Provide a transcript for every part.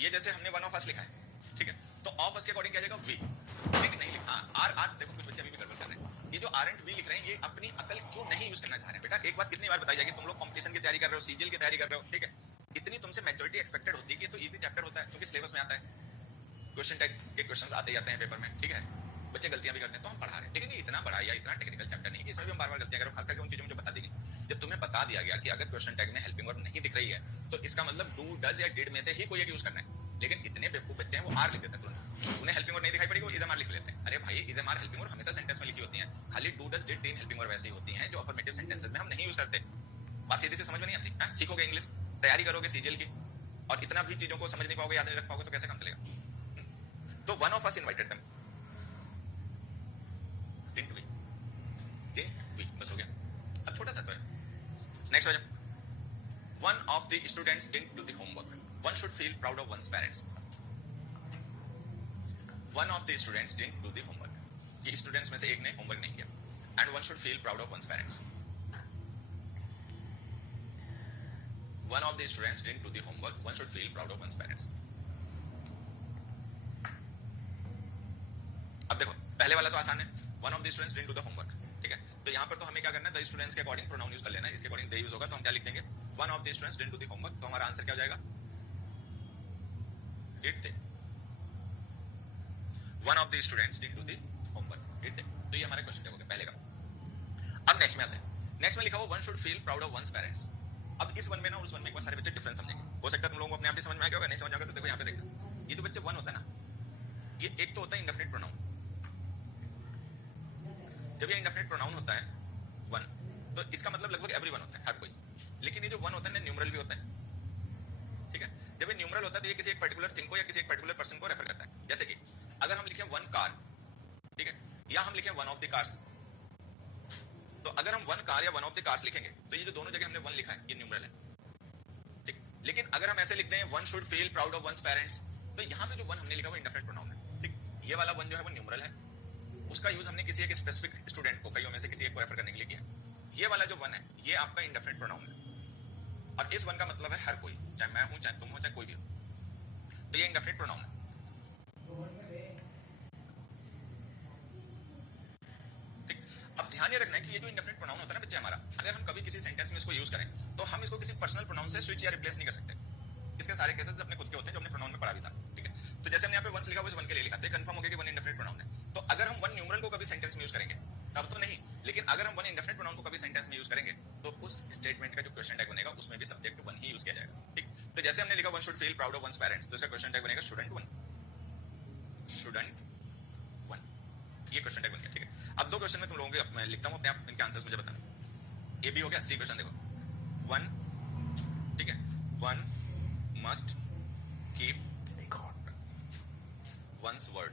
ये जैसे हमने वन ऑफ अस लिखा है, ठीक है, तो ऑफ अस के अकॉर्डिंग क्या जाएगा वी, लेकिन नहीं लिखा आर आर। देखो कुछ बच्चे अभी भी गड़बड़ कर रहे हैं, ये जो आर एंड वी लिख रहे हैं ये अपनी अकल क्यों नहीं यूज करना चाह रहे हैं। बेटा एक बात कितनी बार बताई जाएगी, तुम लोग कॉम्पिटिशन की तैयारी कर रहे हो, सीजीएल की तैयारी कर रहे हो, ठीक है, इतनी तुमसे मैच्योरिटी एक्सपेक्टेड होती है कि ये तो इजी चैप्टर होता है क्योंकि सिलेबस में आता है, क्वेश्चन टाइप के क्वेश्चंस आते जाते हैं पेपर में, ठीक है, बच्चे गलतियां भी करते हैं तो हम पढ़ा रहे हैं, ठीक है, इतना बड़ा या इतना टेक्निकल चैप्टर नहीं कि इसमें भी हम बार बार गलतियां करो, खास करके उन चीजों में जो बता दी गई। जब तुम्हें बता दिया गया कि अगर क्वेश्चन टैग में हेल्पिंग वर्ब नहीं दिख रही है तो इसका मतलब डू डज या डिड में से ही कोई एक यूज करना है, लेकिन इतने बेवकूफ बच्चे हैं वो आर लिख देते हैं तुरंत, उन्हें हेल्पिंग वर्ब नहीं दिखाई पड़ी वो इज एम आर लिख लेते हैं। अरे भाई is am are helping verb हमेशा सेंटेंस में लिखी होती है, खाली डू डज डिड तीन हेल्पिंग वर्ब ऐसी होती हैं जो अफर्मेटिव सेंटेंसेस में हम नहीं यूज करते। बात सीधे से समझ में नहीं आती है? सीखोगे इंग्लिश, तैयारी करोगे सीजीएल की और इतना भी चीजों को समझ नहीं पाओगे, याद नहीं रख पाओगे तो कैसे काम चलेगा। तो one of us invited them, didn't we, didn't we, बस हो गया। अब छोटा सा तो है, नेक्स्ट हो जाओ। One of the students didn't do the homework. One should feel proud of one's parents. One of the students didn't do the homework. कि students में से एक ने homework नहीं किया. And one should feel proud of one's parents. One of the students didn't do the homework. One should feel proud of one's parents. अब देखो पहले वाला तो आसान है. One of the students didn't do the homework. ठीक है. तो यहाँ पर तो हमें क्या करना है? The students के अकॉर्डिंग प्रोनाउन यूज कर लेना है. इसके अकॉर्डिंग they यूज होगा तो हम क्या लिख देंगे? One of the students didn't do the homework. तो हमारा आंसर क्या हो जाएगा? Did they? One of the students didn't do the homework. Did they? तो ये हमारा क्वेश्चन हो गया पहले का. अब नेक्स्ट में आते हैं. नेक्स्ट में लिखा हुआ one should feel proud of one's parents. अब इस वन में ना और उस वन में एक बार सारे बच्चे डिफरेंस समझेंगे. हो सकता है तुम लोगों को अपने आप भी समझ में आ गया होगा, नहीं समझ में आ गया तो देखो यहाँ पे देखना. ये जो बच्चे वन होता है ना, ये एक तो होता है इंडेफिनिट प्रोनाउन. जब ये इंडेफिनिट प्रोनाउन होता है वन, तो इसका मतलब लगभग एवरीवन होता है, हर कोई. लेकिन ये जो वन होता है ना न्यूमरल भी होता है. ठीक है, जब ये न्यूमरल होता है तो ये किसी एक पर्टिकुलर थिंग को या किसी एक पर्टिकुलर पर्सन को रेफर करता है. जैसे कि अगर हम लिखें वन कार, ठीक है, या हम लिखें वन ऑफ द कार्स, तो अगर हम वन कार या वन ऑफ द कार्स लिखेंगे तो ये जो दोनों जगह हमने वन लिखा है ये न्यूमरल है. ठीक, लेकिन अगर हम ऐसे लिखते हैं one should feel proud of one's parents, तो यहाँ पे जो वन हमने लिखा वो इंडेफिनिट प्रोनाउन है. ठीक, ये वाला वन जो है वो न्यूमरल है, उसका यूज हमने किसी एक स्पेसिफिक स्टूडेंट को, कईयों में से किसी एक को रेफर करने के लिए किया. ये वाला जो वन है ये आपका इंडेफिनिट प्रोनाउन है और इस वन का मतलब है हर कोई, चाहे मैं हूं चाहे तुम हो चाहे कोई भी हो, तो ये इंडेफिनिट प्रोनाउन है. ठीक, अब ध्यान ये रखना है कि ये जो इंडेफिनिट प्रोनाउन होता है ना बच्चे हमारा, अगर हम कभी किसी सेंटेंस में इसको यूज करें तो हम इसको किसी पर्सनल प्रोनाउन से स्विच या रिप्लेस नहीं कर सकते. इसके सारे केसेस अपने खुद के होते हैं जो हमने प्रोनाउन में पढ़ा भी था. ठीक है, तो जैसे हमने यहाँ पे वंस लिखा वो इस वन के लिए लिखा, तो कंफर्म हो गया कि वन इंडेफिनिट प्रोनाउन है. तो अगर हम वन न्यूमरल को कभी सेंटेंस में यूज करेंगे तब तो नहीं, लेकिन अगर हम वन इंडेफिनिट प्रोनाउन को कभी सेंटेंस में यूज करेंगे तो उस स्टेटमेंट का जो क्वेश्चन टैग बनेगा उसमें भी सब्जेक्ट वन ही यूज किया जाएगा. ठीक, तो जैसे हमने लिखा one should feel proud of one's parents, तो इसका क्वेश्चन टैग बनेगा शुडंट वन, शुडंट वन, ये क्वेश्चन टैग बन गया. ठीक है, अब दो क्वेश्चन में तुम लोगों के मैं लिखता हूं अपने आप, इनके आंसर्स मुझे बताना. ए बी हो गया. सी क्वेश्चन देखो, वन, ठीक है, one must keep one's word.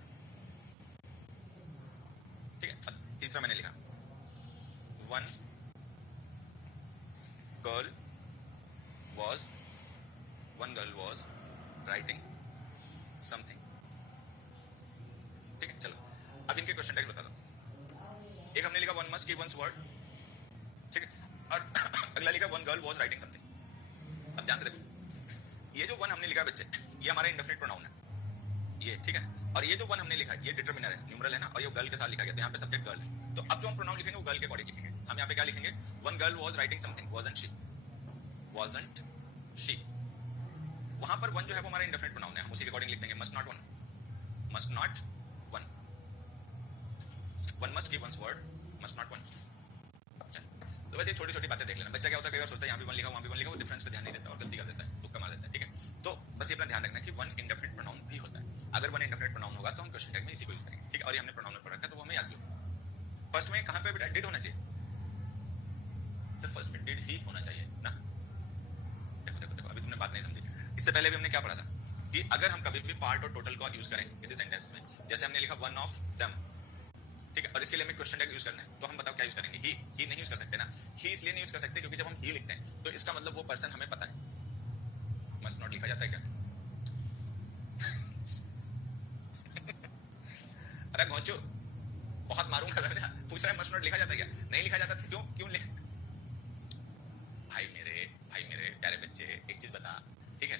ठीक है, तीसरा मैंने लिखा one girl was writing something. ठीक है, चलो अब इनके क्वेश्चन टैग बता दो. एक हमने लिखा one must keep one's word, ठीक है, और अगला लिखा one girl was writing something. अब ध्यान से देखो, ये जो वन हमने लिखा बच्चे ये हमारा इंडेफिनिट प्रोनाउन है ये. ठीक है, और ये जो वन हमने लिखा ये डिटरमिनर है, न्यूमरल है ना, और ये गर्ल के साथ लिखा गया, तो यहाँ पे सब्जेक्ट गर्ल है. तो अब जो हम प्रोनाउन लिखेंगे वो गर्ल के अकॉर्डिंग लिखेंगे. हम यहाँ पे क्या लिखेंगे? One girl was writing something, wasn't she. वहां पर वन जो है वो हमारा इंडेफिनिट प्रोनाउन है, हम उसी के अकॉर्डिंग लिख देंगे must not one, one must keep one's word, must not one. तो वैसे छोटी छोटी बातें देख लेना. बच्चा क्या होता है कई बार सोचता है यहाँ भी वन लिखा वहाँ भी वन लिखा, वो डिफरेंस पे ध्यान नहीं देता और गलती कर देता है, तुक्का मार देता है. ठीक है, तो बस ये अपना ध्यान रखना कि वन इंडेफिनिट प्रोनाउन भी होता है. अगर वन इंडेफिनिट प्रोनाउन होगा तो हम क्वेश्चन टैग में इसी को यूज करेंगे. ठीक है, और ये हमने प्रोनाउन में पढ़ रखा है तो वो हमें याद भी होगा. फर्स्ट में कहाँ पे बेटा डिड होना चाहिए? सर फर्स्ट में डिड ही होना चाहिए ना. देखो देखो देखो, अभी तुमने बात नहीं समझी. इससे पहले भी हमने क्या पढ़ा था कि अगर हम कभी भी पार्ट और टोटल को यूज करें किसी सेंटेंस में, जैसे हमने लिखा वन ऑफ देम, ठीक है, और इसके लिए हमें क्वेश्चन टैग यूज करना है, तो हम बताओ क्या यूज करेंगे? ही नहीं यूज कर सकते ना. ही इसलिए नहीं यूज कर सकते क्योंकि जब हम ही लिखते हैं तो इसका मतलब वो पर्सन हमें पता है. मस्ट नॉट लिखा जाता है क्या? अरे घोंचू बहुत मारूंगा समझा. पूछ रहा है मस्ट नॉट लिखा जाता है क्या? नहीं लिखा जाता. क्यों लिख? भाई मेरे प्यारे बच्चे एक चीज बता, ठीक है,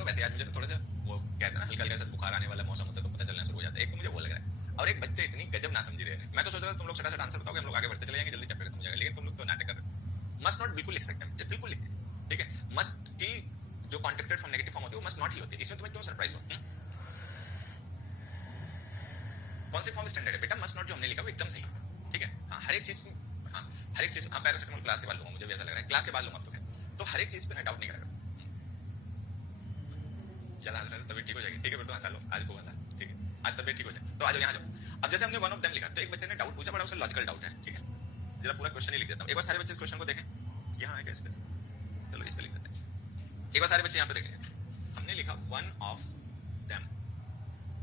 तो वैसे आज मुझे थोड़ा सा वो कहते हैं ना हल्का हल्का सा बुखार आने वाला मौसम होता है तो पता चलना शुरू हो जाता है। एक तो मुझे वो लग रहा है और एक बच्चे इतनी गजब ना समझ रहे हैं। मैं तो सोच रहा था तुम लोग सटासट आंसर बताओगे, हम लोग आगे बढ़ते चले जाएंगे, जल्दी चैप्टर खत्म हो जाएगा, लेकिन तुम लोग तो नाटक कर रहे हो। मस्ट नॉट बिल्कुल लिख सकते हैं, बिल्कुल लिखते हैं, ठीक है। मस्ट की जो कॉन्ट्रैक्टेड फॉर्म नेगेटिव फॉर्म होती है वो मस्ट नॉट ही होती है। इसमें तुम्हें क्यों सरप्राइज हो? कौन सी फॉर्म स्टैंडर्ड है बेटा? मस्ट नॉट जो हमने लिखा वो एकदम सही है, ठीक है। हाँ हर एक चीज, हाँ हर एक चीज, हाँ पैरासिटामोल क्लास के बाद लूंगा, मुझे भी ऐसा लग रहा है क्लास के बाद लूंगा अब तो हर एक चीज पे ना डाउट नहीं करेगा। चल हंस रहे तबीयत ठीक हो जाएगी, ठीक है बेटा हंसा लो, आज को हंसा, ठीक है आज तबीयत ठीक हो जाए। तो आ जाओ यहाँ जाओ। अब जैसे हमने वन ऑफ देम लिखा तो एक बच्चे ने डाउट पूछा, बड़ा उसका लॉजिकल डाउट है, ठीक है। जरा पूरा क्वेश्चन ही लिख देता हूँ, एक बार सारे बच्चे इस क्वेश्चन को देखें, यहाँ है क्या इस पे? चलो इस पे लिख देते हैं, एक बार सारे बच्चे यहाँ पे देखेंगे। हमने लिखा वन ऑफ देम,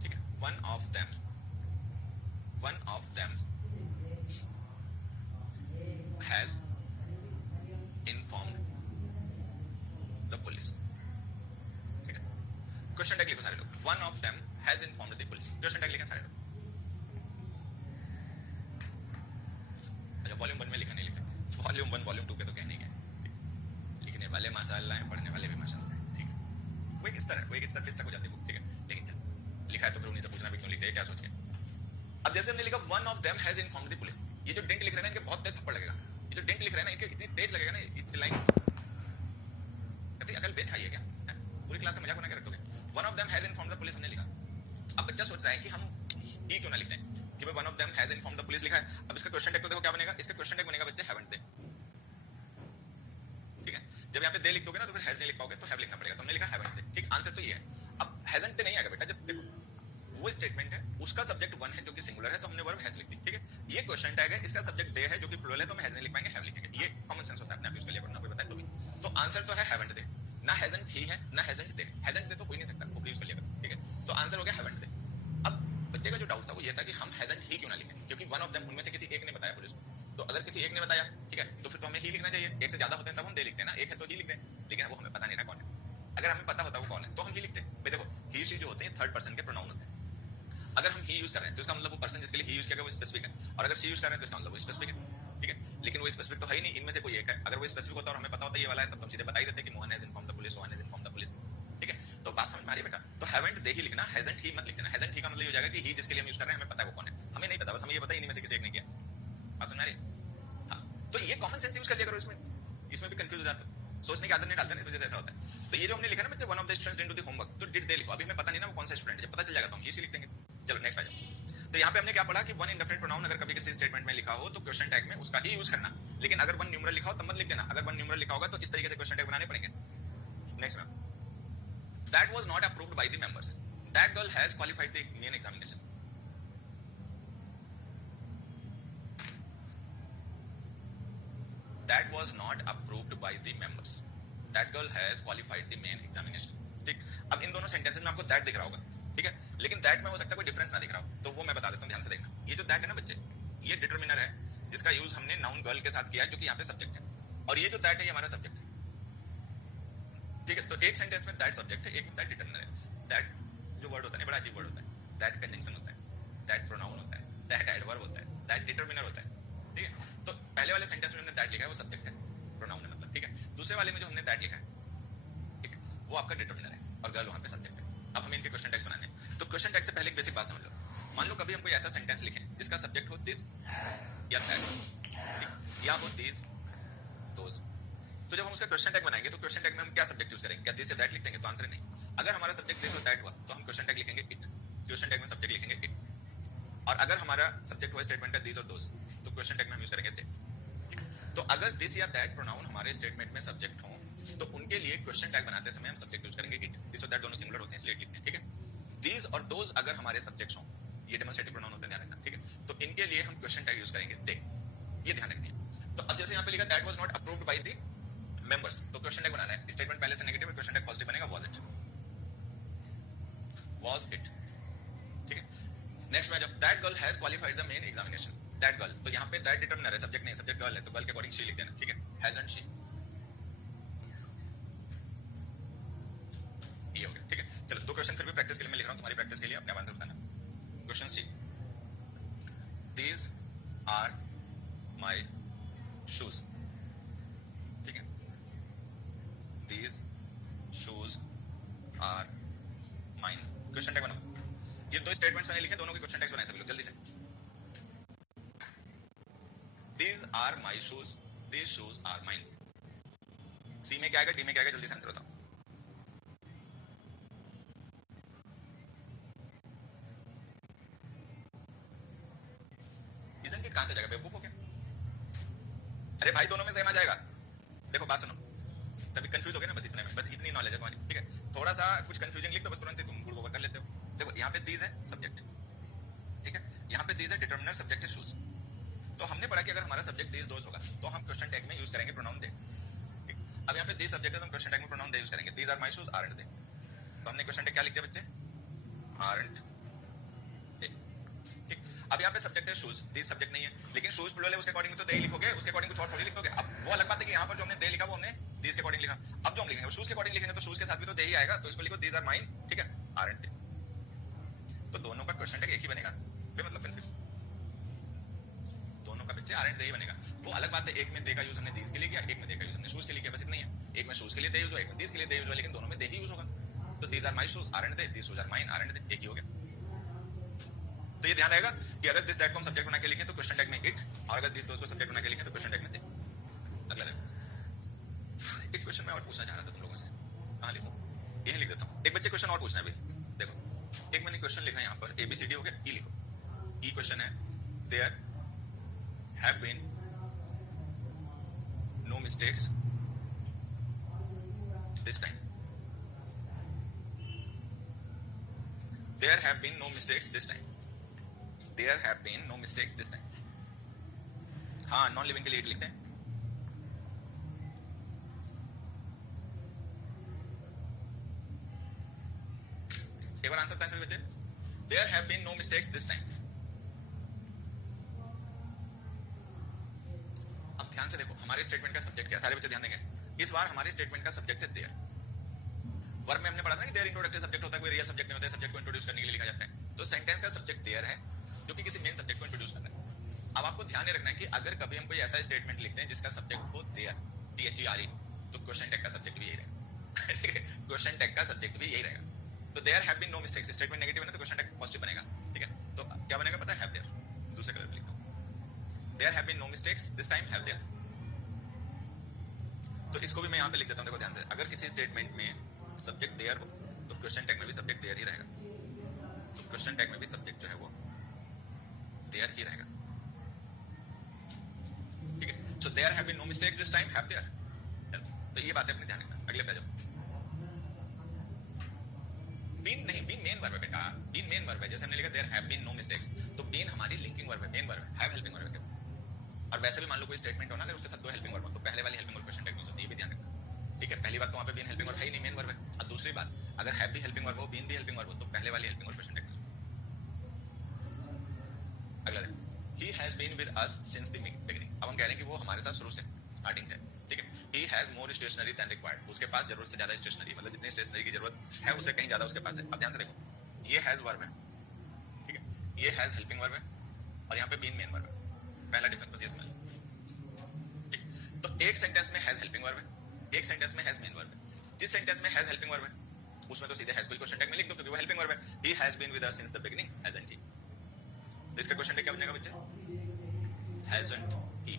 ठीक है, one of them, one of them has informed the police, ठीक है। क्वेश्चन टैग लिखो सारे लोग, one of them has informed the police, question tag लिखा सारे लोग। अच्छा वॉल्यूम 1 में लिखा नहीं लिख सकते, वॉल्यूम 1 वॉल्यूम 2 पे तो कहने के लिखने वाले माशाल्लाह हैं, पढ़ने वाले भी माशाल्लाह हैं, ठीक है। वो किस तरह पे स्टक हो जाती है बुक, ठीक है। लेकिन चल लिखा है तो फिर उन्हीं से पूछना भी क्यों लिखते हैं, क्या सोच के। अब जैसे हमने लिखा one of them has informed the police, ये जो डेंट लिख रहे हैं इनके बहुत तेज थप्पड़ लगेगा, ये जो डेंट लिख रहे हैं ना इनके इतनी तेज लगेगा ना, ये चिल्लाएंगे कहते अकल पे छाई है क्या, पूरी क्लास का मजाक बना के रखोगे। One of them has informed the police हमने लिखा। अब बच्चा सोच रहा है कि हम ये क्यों ना लिख दें कि भाई one of them has informed the police लिखा है। अब इसका क्वेश्चन टैग तो देखो क्या बनेगा, इसका क्वेश्चन टैग बनेगा बच्चे हैवंट दे, ठीक है। जब यहाँ पे दे लिख दोगे ना तो फिर हैज नहीं लिख पाओगे, तो हैव लिखना पड़ेगा, तो हमने लिखा हैवंट दे, ठीक। आंसर तो ये है। अब हैजंट नहीं आएगा बेटा, जब देखो वो स्टेटमेंट है उसका सब्जेक्ट वन है जो कि सिंगुलर है, तो हमने वर्ब हैज लिख दी, ठीक है। ये क्वेश्चन टैग है, इसका सब्जेक्ट दे है जो कि प्लुरल है, तो हम हैज नहीं लिख पाएंगे, हैव लिखेंगे। ये कॉमन सेंस होता है, अपने आप यूज कर लिया करो ना, कोई बताए तो भी। तो आंसर तो है हैवंट दे, ना हैजंट ही है ना हैजंट दे, हैजंट दे तो हो ही नहीं सकता, वो यूज कर लिया करो, ठीक है। तो आंसर हो गया हैवंट दे। अब बच्चे का जो डाउट था वो ये था कि हम हैजंट ही क्यों ना लिखें, क्योंकि वन ऑफ देम उनमें से किसी एक ने बताया पुलिस को, तो अगर किसी एक ने बताया, ठीक है, तो फिर तो हमें ही लिखना चाहिए। एक से ज्यादा होते हैं तब हम दे लिखते हैं ना, एक है तो ही लिख दें, लेकिन वो हमें पता नहीं ना कौन है। अगर हमें पता होता वो कौन है तो हम ही लिखते। भाई देखो ही शी जो होते हैं थर्ड पर्सन के प्रोनाउन होते हैं, अगर हम ही यूज कर रहे हैं तो इसका मतलब वो पर्सन जिसके लिए ही यूज किया गया वो स्पेसिफिक है, और अगर सी यूज कर रहे हैं तो इसका मतलब वो स्पेसिफिक है, ठीक है। लेकिन वो स्पेसिफिक तो है ही नहीं, इनमें से कोई एक है। अगर वो स्पेसिफिक होता और हमें पता होता ये वाला है तब हम सीधे बता ही देते कि Mohan has informed the police, Sohan has informed the police, ठीक है। तो बात समझ में आ रही है बेटा? तो हैवंट दे ही लिखना, हैजंट ही मत लिख देना। हैजंट ही का मतलब ये हो जाएगा कि ही जिसके लिए हम यूज कर रहे हैं हमें पता है वो कौन है, हमें नहीं पता, बस हमें ये पता है इन्हीं में से किसी एक ने किया। बात समझ में आ रही है? हाँ तो ये कॉमन सेंस यूज कर लिया करो, इसमें भी कंफ्यूज हो जाते हो, सोचने की आदत नहीं डालते ना, इस वजह से ऐसा होता है। तो ये जो हमने लिखा ना बच्चे one of the students didn't do the homework, तो डिड दे लिखो, अभी हमें पता नहीं ना वो कौन सा स्टूडेंट है, जब पता चल जाएगा तो हम ही से लिख देंगे। चलो नेक्स्ट आ जाओ। तो यहाँ पे हमने क्या पढ़ा कि वन इंडेफिनिट प्रोनाउन अगर कभी किसी स्टेटमेंट में लिखा हो तो क्वेश्चन टैग में उसका ही यूज करना, लेकिन अगर वन न्यूमरल लिखा हो तब मत लिख देना। अगर वन न्यूमरल लिखा होगा तो इस तरीके से क्वेश्चन टैग बनाने पड़ेंगे। नेक्स्ट में that was not approved by the members, that girl has qualified the main examination, that was not approved by the members, that girl has qualified the main examination, ठीक। अब इन दोनों sentences में आपको that दिख रहा होगा, ठीक है, लेकिन दैट में हो सकता है कोई डिफरेंस ना दिख रहा हो, तो वो मैं बता देता हूँ, ध्यान से देखना। ये जो दैट है ना बच्चे, ये डिटरमिनर है जिसका यूज हमने नाउन गर्ल के साथ किया है जो कि यहाँ पे सब्जेक्ट है, और ये जो दैट है ये हमारा सब्जेक्ट है, ठीक है। तो एक सेंटेंस में दैट सब्जेक्ट है, एक में दैट डिटरमिनर है। दैट जो वर्ड होता है बड़ा अजीब वर्ड होता है, दैट कंजंक्शन होता है, दैट प्रोनाउन होता है, दैट एडवर्ब होता है, दैट डिटरमिनर होता है, ठीक है। तो पहले वाले सेंटेंस में हमने दैट लिखा है वो सब्जेक्ट है, प्रोनाउन है मतलब, ठीक है। दूसरे वाले में जो हमने दैट लिखा है, ठीक है, वो आपका डिटरमिनर है और गर्ल वहां पे सब्जेक्ट है। अब हमें इनके क्वेश्चन टैग्स बनाने हैं, तो क्वेश्चन टैग से पहले एक बेसिक बात समझ लो। मान लो कभी हम कोई ऐसा सेंटेंस लिखें जिसका सब्जेक्ट हो दिस या दैट, या हो दिस दोस, तो जब हम उसका क्वेश्चन टैग बनाएंगे तो क्वेश्चन टैग में हम क्या सब्जेक्ट यूज करेंगे? क्या दिस या दैट लिख देंगे? तो आंसर है नहीं। अगर हमारा सब्जेक्ट दिस और दैट हुआ तो हम क्वेश्चन टैग लिखेंगे इट, क्वेश्चन टैग में सब्जेक्ट लिखेंगे इट। और अगर हमारा सब्जेक्ट हुआ स्टेटमेंट का दिस और दोस तो क्वेश्चन टैग में हम यूज करेंगे दे। तो अगर दिस या दैट प्रोनाउन हमारे स्टेटमेंट में सब्जेक्ट हो तो उनके लिए क्वेश्चन टैग बनाते समय हम सब्जेक्ट यूज करेंगे इट। दिस और दैट दोनों सिंगुलर होते हैं इसलिए लिखते हैं, ठीक है। दिस और दोस अगर हमारे सब्जेक्ट्स हो, ये डेमोंस्ट्रेटिव प्रोनाउन होते हैं, ध्यान रखना, ठीक है। तो इनके लिए हम क्वेश्चन टैग यूज करेंगे दे, ये ध्यान रखनी है। तो अब जैसे यहाँ पे लिखा that was not approved by the members, तो क्वेश्चन टैग बनाना है। स्टेटमेंट पहले से नेगेटिव है, क्वेश्चन टैग पॉजिटिव बनेगा वाज इट, वाज इट, ठीक है। नेक्स्ट में जब that girl has qualified the main examination, that girl, तो यहाँ पे दैट डिटरमिनर है, सब्जेक्ट नहीं, सब्जेक्ट गर्ल है, तो गर्ल के अकॉर्डिंग शी लिख देना, ठीक है, हैजंट शी, ये हो गया, ठीक है। चलो दो क्वेश्चन फिर भी प्रैक्टिस के लिए मैं लिख रहा हूँ, तुम्हारी प्रैक्टिस के लिए अपने आंसर बताना। Question C, these are my shoes, ठीक है, दीज शूज आर टैग्स मैंने लिखे, दोनों के क्वेश्चन टैग्स बनाए सभी लोग जल्दी से। These are my shoes, these shoes are mine। सी में क्या आएगा, डी में क्या आएगा, जल्दी से आंसर बताओ। Isn't it कहां से जाएगा, बेवकूफ हो क्या? अरे भाई दोनों में सेम आ जाएगा। देखो बात सुनो, तभी कंफ्यूज हो गए ना, बस इतने में, बस इतनी नॉलेज है तुम्हारी, ठीक है। थोड़ा सा कुछ कंफ्यूजिंग लिख दो बस, तुरंत ही तुम गुड़ गोबर कर लेते हो। देखो यहाँ पे दीज है सब्जेक्ट, ठीक है, यहाँ पे दीज है डिटर्मिनर, सब्जेक्ट है शूज। तो हमने पढ़ा कि अगर हमारा सब्जेक्ट दीज दोज होगा तो हम क्वेश्चन टैग में यूज करेंगे प्रोनाउन दे। अब यहाँ पे दीज सब्जेक्ट है तो हम क्वेश्चन टैग में प्रोनाउन दे यूज करेंगे। These are my shoes aren't they. तो हमने क्वेश्चन टैग क्या लिख दिया बच्चे, आरंट दे, ठीक। अब यहाँ पे सब्जेक्ट है शूज, दीज सब्जेक्ट नहीं है, लेकिन शूज प्लूरल है, उसके अकॉर्डिंग तो दे लिखोगे, उसके अकॉर्डिंग कुछ और थोड़ी लिखोगे। अब वो अलग बात है कि यहाँ पर जो हमने दे लिखा वो हमने दीज के अकॉर्डिंग लिखा। अब जो हम लिखेंगे शूज के अकॉर्डिंग लिखेंगे तो शूज के साथ भी तो दे ही आएगा, तो इसको लिखो दीज आर माइन, ठीक है, आरंट दे। तो दोनों का क्वेश्चन टैग एक ही बनेगा, मतलब कंफ्यूज, दोनों का बच्चे आरंट दे ही बनेगा। वो अलग बात है, एक में दे का यूज हमने दीज के लिए किया, एक में दे का यूज हमने शूज के लिए किया, बस इतना ही है। एक में शूज के लिए दे यूज हुआ, एक में दीज के लिए दे यूज हुआ, लेकिन दोनों में दे ही यूज होगा। तो these are my shoes aren't they, these shoes are mine aren't they, एक ही हो गया। तो ये ध्यान रहेगा कि अगर दिस दैट को हम सब्जेक्ट बना के लिखें तो क्वेश्चन टैग में इट, और अगर दिस दोस को सब्जेक्ट बना के लिखें तो क्वेश्चन टैग में दे। अगला देखो, एक क्वेश्चन मैं और पूछना चाह रहा था तुम लोगों से, कहां लिखूं, यहीं लिख देता हूं। एक बच्चे क्वेश्चन और पूछना है भाई, देखो एक मैंने क्वेश्चन लिखा है यहाँ पर, एबीसीडी हो गया, ई लिखो। ई क्वेश्चन है, there have been no mistakes this time, there have been no mistakes this time, there have been no mistakes this time। हाँ नॉन लिविंग के लिए लिखते हैं। एक बार आंसर बताएं सभी बच्चे, there have been no mistakes this time। अब ध्यान से देखो हमारे स्टेटमेंट का सब्जेक्ट क्या, सारे बच्चे ध्यान देंगे। इस बार हमारे स्टेटमेंट का सब्जेक्ट है देयर। वर्ब में हमने पढ़ा था ना कि देयर इंट्रोडक्टरी सब्जेक्ट होता है, कोई रियल सब्जेक्ट नहीं होता है, सब्जेक्ट को इंट्रोड्यूस करने के लिए लिखा जाता है। तो सेंटेंस का सब्जेक्ट देयर है जो कि किसी मेन सब्जेक्ट को इंट्रोड्यूस कर रहा है। अब आपको ध्यान रखना है कि अगर कभी हम कोई ऐसा स्टेटमेंट लिखते हैं जिसका सब्जेक्ट हो देयर, THERE, तो क्वेश्चन टैग का सब्जेक्ट भी यही रहेगा, ठीक है, क्वेश्चन टैग का सब्जेक्ट भी यही रहेगा। तो there have been no mistakes, statement negative है ना तो क्वेश्चन टैग पॉजिटिव बनेगा, ठीक है। तो क्या बनेगा पता है, हैव देयर, दूसरे कलर में लिखता हूं, there have been no mistakes this time, have there. तो इसको भी मैं यहाँ पे लिख देता हूँ, देखो ध्यान से, अगर किसी स्टेटमेंट में सब्जेक्ट देयर हो तो क्वेश्चन टैग में भी सब्जेक्ट देयर ही रहेगा, तो क्वेश्चन टैग में भी सब्जेक्ट जो है वो देयर ही रहेगा, ठीक है। So there have been no mistakes this time, have there. तो ये बात है अपने ध्यान रखना। अगले पे जाओ, बीन नहीं, बीन मेन वर्ब है बेटा, बीन मेन वर्ब है। जैसे हमने लिखा there have been no mistakes, तो बीन हमारी लिंकिंग वर्ब है, मेन वर्ब है, हैव हेल्पिंग वर्ब है। और वैसे भी मान लो कोई स्टेटमेंट हो ना, अगर उसके साथ दो हेल्पिंग वर्ब हो तो पहले वाली helping verb question tag use होती है, ये भी ध्यान रखना, ठीक है। पहली बात तो वहां पे बीन हेल्पिंग वर्ब है ही नहीं, मेन वर्ब है। और दूसरी बात, अगर हैव भी हेल्पिंग वर्ब हो, बीन भी हेल्पिंग वर्ब हो, तो पहले वाली helping verb question tag use होती है। अगला देखो, he has been with us since the beginning. अब हम कह रहे हैं कि वो हमारे साथ शुरू से, स्टार्टिंग से, ठीक है। He has more stationery than required, उसके पास जरूरत से ज्यादा स्टेशनरी, मतलब जितनी स्टेशनरी की जरूरत है उससे कहीं ज्यादा उसके पास है। अब ध्यान से देखो, ये हैज वर्ब है, ठीक है, ये हैज हेल्पिंग वर्ब है, और यहाँ पे बीन मेन वर्ब है। पहला डिफरेंस बस ये समझ लो। तो एक सेंटेंस में हैज हेल्पिंग वर्ब है, एक सेंटेंस में हैज मेन वर्ब है। जिस सेंटेंस में हैज हेल्पिंग वर्ब है उसमें तो सीधे हैज को क्वेश्चन टैग में लिख दो क्योंकि वो हेल्पिंग वर्ब है। He has been with us since the beginning, hasn't he. तो इसका क्वेश्चन टैग क्या बनेगा बच्चे, हैजंट ही।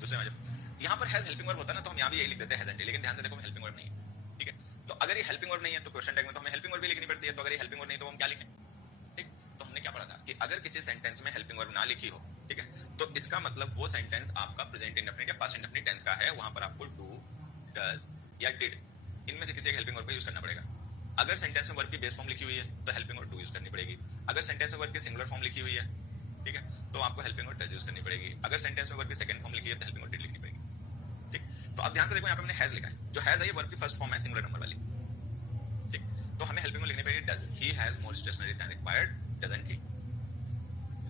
दूसरे में जब यहाँ पर हैज हेल्पिंग वर्ब होता है ना तो हम यहाँ भी यही लिख देते हैं हैजंट ही, लेकिन ध्यान से देखो हेल्पिंग वर्ब नहीं है, ठीक है। तो अगर ये हेल्पिंग वर्ब नहीं है तो क्वेश्चन टैग में तो हमें हेल्पिंग वर्ब भी लिखनी पड़ती है। तो अगर ये हेल्पिंग वर्ब नहीं तो हम क्या लिखें, ठीक। तो हमने क्या पढ़ा था कि अगर किसी सेंटेंस में हेल्पिंग वर्ब ना लिखी हो, ठीक है, तो इसका मतलब वो सेंटेंस आपका प्रेजेंट इंडेफिनिट या पास्ट इंडेफिनिट टेंस का है, वहां पर आपको डू, डज या डिड इनमें से किसी एक हेल्पिंग वर्ब का यूज करना पड़ेगा। अगर सेंटेंस में वर्ब की बेस फॉर्म लिखी हुई है तो हेल्पिंग वर्ब डू यूज करनी पड़ेगी। अगर सेंटेंस में वर्ब की सिंगुलर फॉर्म लिखी हुई है, ठीक है, तो आपको हेल्पिंग वर्ब डज यूज करनी पड़ेगी। अगर सेंटेंस में वर्ब की सेकंड फॉर्म लिखी है तो हेल्पिंग वर्ब डिड लिखनी पड़ेगी, ठीक। तो अब ध्यान से देखो, यहाँ पे हमने हैज लिखा है, जो हैज है ये वर्ब की फर्स्ट फॉर्म है सिंगुलर नंबर वाली, ठीक। तो हमें हेल्पिंग वर्ब लिखनी पड़ेगी does. He has more stationery than required, doesn't he,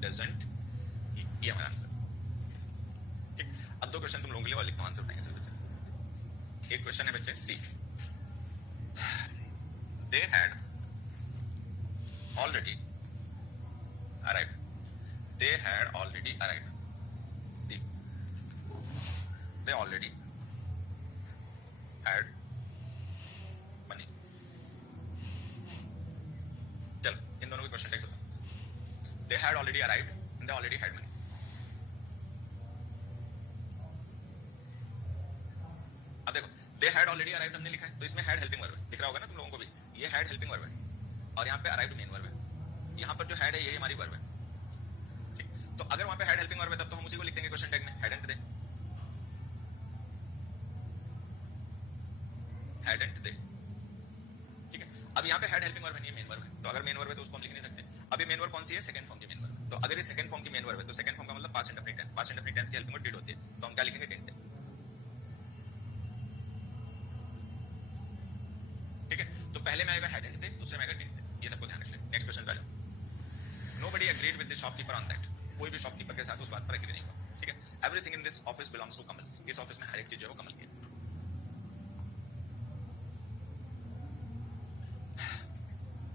doesn't he, ये हमारा आंसर, ठीक। अब दो क्वेश्चन तुम लोगों के लिए और लिखता हूं, आंसर बताएंगे सर बच्चे। एक क्वेश्चन है बच्चे सी, they had already arrived, they had already arrived, they already had money। चलो already arrived and they already had money. अब देखो they had already arrived हमने लिखा है, तो इसमें had helping verb है, दिख रहा होगा ना तुम लोगों को भी, ये had helping verb है और यहाँ पे arrived main verb है, यहाँ पर जो had है यही हमारी verb है, ठीक। तो अगर वहाँ पे had helping verb है तब तो हम उसी को लिख देंगे क्वेश्चन टैग में, hadn't they, hadn't they, ठीक है। अब यहाँ पे had helping verb है, नहीं main verb है, तो अगर main verb है तो उसको हम लिख नहीं सकते। अब ये main verb कौन सी है, सेकंड फॉर्म की main verb, तो अगर ये सेकंड फॉर्म की main verb है तो सेकंड फॉर्म का मतलब past indefinite tense, past indefinite tense की helping verb did होती है, तो हम क्या लिखेंगे, didn't they, ठीक है। तो पहले में आएगा hadn't they, दूसरे में आएगा didn't they, ये सबको ध्यान रखना है। नेक्स्ट क्वेश्चन पे आ जाओ। Nobody agreed with the shopkeeper on that, कोई भी शॉपकीपर के साथ उस बात पर एग्री नहीं हुआ, ठीक है। Everything in this office belongs to कमल, इस ऑफिस में हर एक चीज जो है वो कमल की है।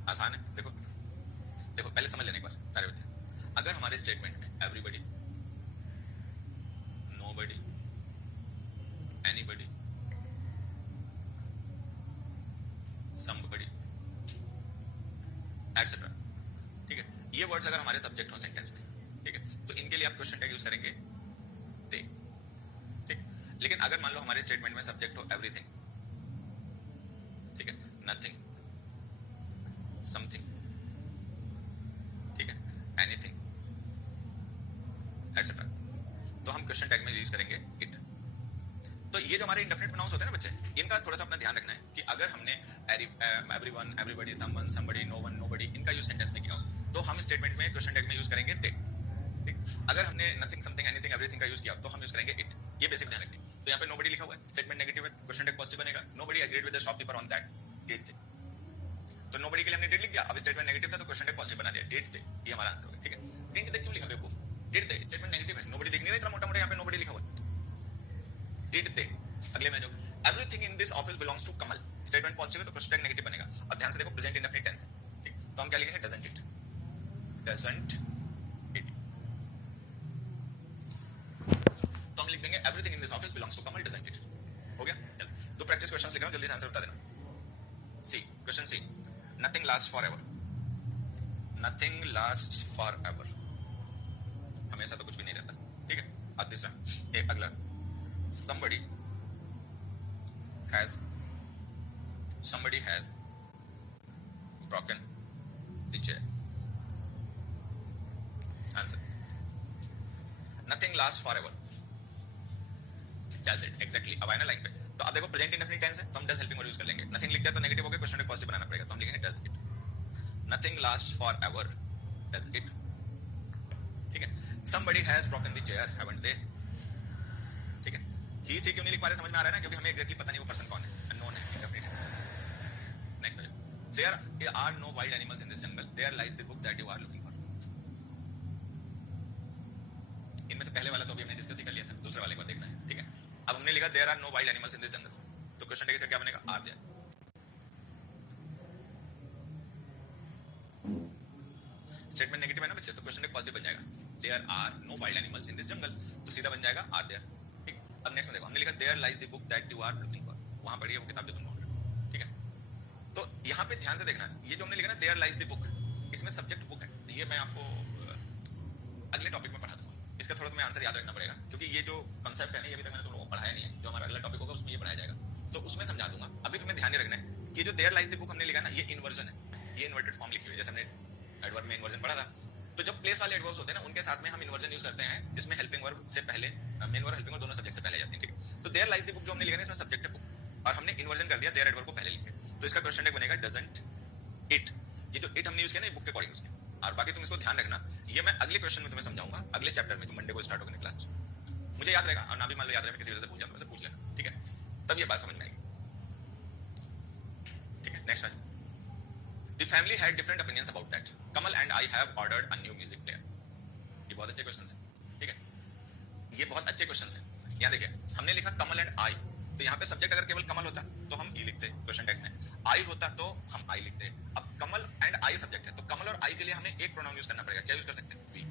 आसान है, देखो देखो पहले समझ लेने एक बार सारे बच्चे, अगर हमारे स्टेटमेंट में everybody, nobody, anybody, somebody etcetera, ठीक है, ये वर्ड्स अगर हमारे सब्जेक्ट हो सेंटेंस में, ठीक है, तो इनके लिए आप क्वेश्चन टैग यूज करेंगे दे, ठीक। लेकिन अगर मान लो हमारे स्टेटमेंट में सब्जेक्ट हो एवरीथिंग, ठीक है, नथिंग, समथिंग, ठीक है, एनीथिंग एटसेट्रा, तो हम क्वेश्चन टैग में यूज करेंगे इट। तो ये जो हमारे इंडेफिनिट प्रोनाउंस होते हैं ना बच्चे, इनका थोड़ा सा अपना ध्यान रखना है कि अगर हमने everyone, everybody, someone, somebody, no one, nobody इनका यूज सेंटेंस में किया हो तो हम स्टेटमेंट में क्वेश्चन टैग में यूज करेंगे दे, ठीक। अगर हमने नथिंग, समथिंग, एनीथिंग, एवरीथिंग का यूज किया तो हम यूज करेंगे इट, ये बेसिक ध्यान रखना है। तो यहाँ पे नोबडी लिखा हुआ है, स्टेटमेंट नेगेटिव है, क्वेश्चन टैग पॉजिटिव बनेगा, nobody agreed with the shopkeeper on that, did they, तो नोबडी के लिए हमने डिड लिख दिया, अब स्टेटमेंट नेगेटिव था तो क्वेश्चन टैग पॉजिटिव बना दिया, डिड दे, ये हमारा आंसर होगा, ठीक है। डिड दे क्यों लिखा बेवकूफ, डिड दे स्टेटमेंट नेगेटिव है, नोबडी दिख नहीं रहा इतना मोटा मोटा, यहाँ पे नोबडी लिखा हुआ है, डिड दे। अगले में जो everything in this office belongs to Kamal, statement positive है तो क्वेश्चन टैग नेगेटिव बनेगा, और ध्यान से देखो प्रेजेंट इंडेफिनिट टेंस है, ठीक, तो हम क्या लिखेंगे, डजंट इट, डजंट इट, तो हम लिख देंगे everything in this office belongs to Kamal, doesn't it, हो गया। चल दो प्रैक्टिस क्वेश्चंस लिख रहा हूं, जल्दी से आंसर बता देना। C, question C, nothing lasts forever, nothing lasts forever, हमेशा तो कुछ भी नहीं रहता, ठीक है। अब तीसरा, एक अगला, somebody has broken the chair, answer, nothing lasts forever, does it, exactly। अब आए ना लाइन पे, तो अब देखो प्रेजेंट इंडेफिनिट टेंस है तो हम डज हेल्पिंग वर्ड यूज कर लेंगे, नथिंग लिख दिया तो नेगेटिव हो गया, क्वेश्चन टैग पॉजिटिव बनाना पड़ेगा, तो हम लिखेंगे does it, nothing lasts forever, does it, ठीक है। somebody has broken the chair, haven't they, ठीक है। ही सी क्यों नहीं लिख पा रहे, समझ में आ रहा है ना, क्योंकि हमें एग्जैक्टली पता नहीं वो पर्सन कौन है, अननोन है, इंडेफिनिट है। Next question, there are no wild animals in this jungle, there lies the book that you are looking for. इनमें से पहले वाला तो अभी हमने डिस्कस ही कर लिया था, दूसरे वाले को देखना है, ठीक है। अब हमने लिखा there are no wild animals in this jungle, तो क्वेश्चन टैग इसका क्या बनेगा, आर देयर, स्टेटमेंट नेगेटिव है ना बच्चे, तो क्वेश्चन टैग पॉजिटिव बन जाएगा, there are no wild animals in this jungle, तो सीधा बन जाएगा आर देयर, ठीक। अब नेक्स्ट में देखो, हमने लिखा there lies the book that you are looking for, वहां पढ़ी है वो किताब जो तुम ढूंढ रहे हो, ठीक है। तो यहाँ पे ध्यान से देखना, ये जो हमने लिखा ना देयर लाइज द बुक, इसमें सब्जेक्ट बुक है, ये मैं आपको अगले टॉपिक में पढ़ा दूंगा, इसका थोड़ा तुम्हें आंसर याद रखना पड़ेगा, क्योंकि ये जो कंसेप्ट है ना, ये अभी तक मैंने तुम लोगों को पढ़ाया नहीं है, जो हमारा अगला टॉपिक होगा उसमें ये पढ़ाया जाएगा, तो उसमें समझा दूंगा। अभी तुम्हें ध्यान रखना है कि जो देयर लाइज द बुक हमने लिखा ना, ये इन्वर्जन है, ये इन्वर्टेड फॉर्म लिखी हुई है, जैसे हमने एडवर्ब में इन्वर्जन पढ़ा था, तो जब प्लेस वाले एडवर्ब्स होते हैं ना, उनके साथ में हम इन्वर्जन यूज करते हैं, जिसमें हेल्पिंग वर्ब से पहले मेन वर्ब, हेल्पिंग वर्ब दोनों सब्जेक्ट से पहले जाती है, ठीक। तो देयर लाइज द बुक जो हमने लिखा है इसमें सब्जेक्ट है बुक, और हमने इन्वर्जन कर दिया देयर एडवर्ब को पहले लिख के, तो इसका क्वेश्चन टैग बनेगा डजंट इट, ये जो इट हमने यूज किया ना बुक के अकॉर्डिंग यूज किया, और बाकी तुम इसको ध्यान रखना, ये मैं अगले क्वेश्चन में तुम्हें समझाऊंगा, अगले चैप्टर में, जो मंडे को स्टार्ट होगा क्लास में, मुझे याद रहेगा, और ना भी मान लो याद रहेगा किसी वजह से भूल जाऊंगा तो पूछ लेना, ठीक है, तब ये बात समझ में आएगी, ठीक है। Next one, the family had different opinions about that, Kamal and I have ordered a new music player, ये बहुत अच्छे क्वेश्चंस हैं, ठीक है, ये बहुत अच्छे क्वेश्चंस हैं। यहाँ देखिए, हमने लिखा कमल एंड आई, तो यहाँ पे सब्जेक्ट अगर केवल कमल होता तो हम ई लिखते क्वेश्चन टैग में, आई होता तो हम आई लिखते। अब कमल एंड आई सब्जेक्ट है, तो कमल और आई के लिए हमें एक प्रोनाउन यूज करना पड़ेगा, क्या यूज कर सकते हैं, we,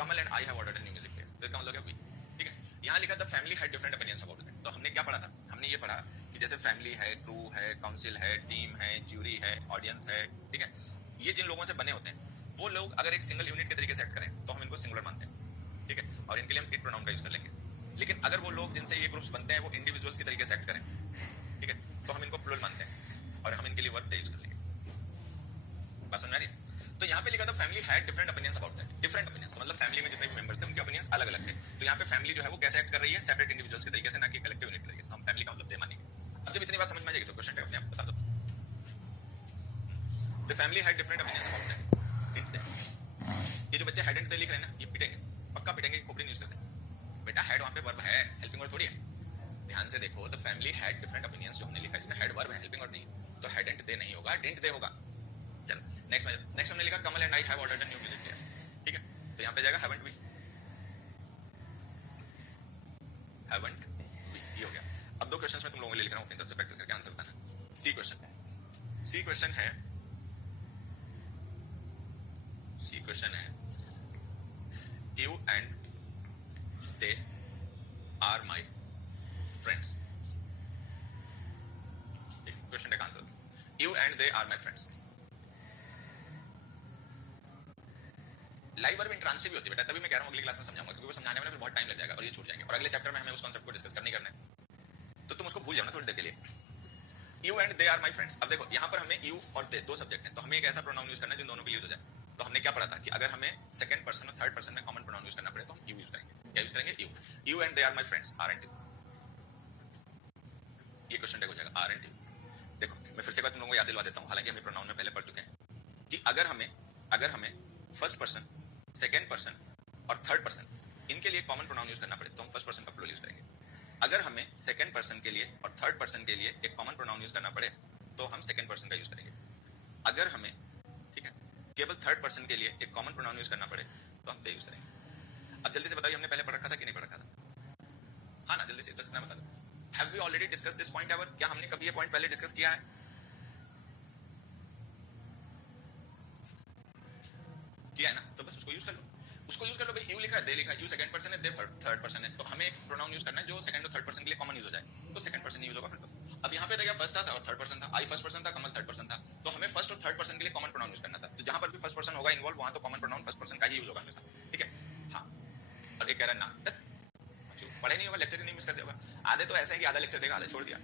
Kamal and I have ordered a new music player, तो इसका मतलब है वी, ठीक है। यहाँ लिखा the family had different opinions about that, तो हमने क्या पढ़ा था, हमने ये पढ़ा कि जैसे फैमिली है, क्रू है, काउंसिल है, टीम है, ज्यूरी है, ऑडियंस है, ठीक है, ये जिन लोगों से बने होते हैं वो लोग अगर एक सिंगल यूनिट के तरीके से एक्ट करें तो हम इनको सिंगुलर मानते हैं, ठीक है, और इनके लिए हम इट प्रोनाउन का यूज कर लेंगे। लेकिन अगर वो लोग जिनसे ये ग्रुप्स बनते हैं वो इंडिविजुअल्स की तरीके से एक्ट करें, ठीक है, तो हम इनको प्लूरल मानते हैं और हम इनके लिए वर्ब दे यूज कर लेंगे। बात समझ आ रही है? तो यहाँ पे लिखा था family had different opinions about that. Different opinions तो मतलब फैमिली में जितने भी मेंबर्स थे उनके ओपिनियंस अलग अलग थे। तो यहाँ पे फैमिली जो है वो कैसे एक्ट कर रही है, सेपरेट इंडिविजुअल्स के तरीके से, ना कि कलेक्टिव यूनिट के तरीके से। तो हम फैमिली का मतलब दे मानेंगे। अब जब इतनी बात समझ में आ जाएगी तो क्वेश्चन टैग अपने आप बता दो। The family had different opinions about that, didn't they? ये जो बच्चे हैड एंड दे लिख रहे हैं ना, ये पिटेंगे, पक्का पिटेंगे, खोपड़ी नहीं यूज करते। बेटा हैड वहां पे वर्ब है, हेल्पिंग वर्ड थोड़ी है। ध्यान से देखो, the family had different opinions जो हमने लिखा है इसमें हैड वर्ब है, हेल्पिंग वर्ड नहीं। तो हैड एंड दे नहीं होगा, डिडंट दे होगा। चलो नेक्स्ट हमने लिखा Kamal and I have ordered a new music player, ठीक है, तो यहाँ पे जाएगा हैवंट वी, हैवंट वी, ये हो गया। अब दो क्वेश्चंस में तुम लोगों के लिए लिख रहा हूँ, अपनी तरफ से प्रैक्टिस करके आंसर बताना। सी क्वेश्चन है, सी क्वेश्चन है you and they are my friends. Question का answer, you and they are my friends. Live verb intransitive होती है बेटा, तभी मैं कह रहा हूँ अगली क्लास में समझाऊंगा, क्योंकि वो समझाने में फिर बहुत टाइम लग जाएगा और ये छूट जाएंगे, और अगले चैप्टर में हमें उस कॉन्सेप्ट को डिस्कस करने करना है, तो तुम उसको भूल जाओ ना थोड़ी देर के लिए। You and they are my friends. अब देखो यहाँ पर हमें यू और दे दो सब्जेक्ट हैं, तो हमें एक ऐसा प्रोनाउन यूज करना है जो दोनों के लिए यूज हो जाए। तो हमने क्या पढ़ा था कि अगर हमें सेकंड पर्सन और थर्ड पर्सन में कॉमन प्रोनाउन यूज करना पड़े तो हम यू यूज करेंगे। क्या यूज करेंगे? You. You and they are my friends, are and you. ये क्वेश्चन टैग हो जाएगा, आर एंड यू। देखो मैं फिर से बात तुम लोगों को याद दिलवा देता हूँ, हालांकि हमें प्रोनाउन में पहले पढ़ चुके हैं कि अगर हमें फर्स्ट पर्सन, सेकंड पर्सन और थर्ड पर्सन इनके लिए कॉमन प्रोनाउन यूज करना पड़े तो हम फर्स्ट पर्सन का प्लूरल यूज करेंगे। अगर हमें सेकंड पर्सन के लिए और थर्ड पर्सन के लिए एक कॉमन प्रोनाउन यूज करना पड़े तो हम सेकंड पर्सन का यूज करेंगे। अगर हमें, ठीक है, केवल थर्ड पर्सन के लिए एक कॉमन प्रोनाउन यूज करना पड़े तो हम दे यूज करेंगे। अब जल्दी से बताइए, हमने पहले पढ़ रखा था कि नहीं पढ़ रखा था? हाँ ना, जल्दी से बता दो। Have we already discuss this point ever? क्या हमने कभी ये पॉइंट पहले डिस्कस किया है? किया है ना, तो बस उसको यूज कर लो, उसको यूज कर लो भाई। यू लिखा है, दे लिखा है, यू सेकंड पर्सन है, दे थर्ड पर्सन है, तो हमें एक प्रोनाउन यूज करना है जो सेकंड और थर्ड पर्सन के लिए कॉमन यूज हो जाए, तो सेकंड पर्सन यूज होगा फिर तो। अब यहाँ पे देखिए फर्स्ट था और थर्ड पर्सन था, आई फर्स्ट पर्सन था, कमल थर्ड पर्सन था, तो हमें फर्स्ट और थर्ड पर्सन के लिए कॉमन प्रोनाउन यूज करना था। तो जहां पर भी फर्स्ट पर्सन होगा इन्वॉल्व, वहां तो कॉमन प्रोनाउन फर्स्ट पर्सन का ही यूज होगा हमेशा, ठीक है। हाँ, और एक कह रहा है ना, पढ़े नहीं होगा, लेक्चर नहीं मिस कर देगा। आधे तो ऐसे है कि आधा लेक्चर देखा, आधा छोड़ दिया,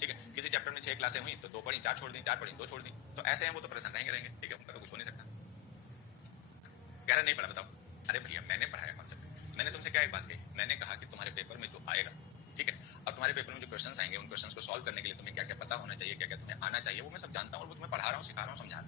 ठीक है। किसी चैप्टर में 6 क्लासें हुई तो 2 पढ़ी, 4 छोड़ दी, 4 पढ़ी, 2 छोड़ दी, तो ऐसे हैं वो तो परेशान रहेंगे, ठीक है, उनका तो कुछ हो नहीं सकता। कह रहा नहीं पढ़ा, बताओ। अरे भैया मैंने पढ़ाया कॉन्सेप्ट, मैंने तुमसे क्या एक बात कही, मैंने कहा कि तुम्हारे पेपर में जो आएगा, ठीक है, अब तुम्हारे पेपर में जो क्वेश्चंस आएंगे उन क्वेश्चंस को सॉल्व करने के लिए तुम्हें क्या क्या पता होना चाहिए, क्या क्या तुम्हें आना चाहिए, वो मैं सब जानता हूँ और वो तुम्हें पढ़ा रहा हूँ, सिखा रहा हूँ, समझा रहा हूँ।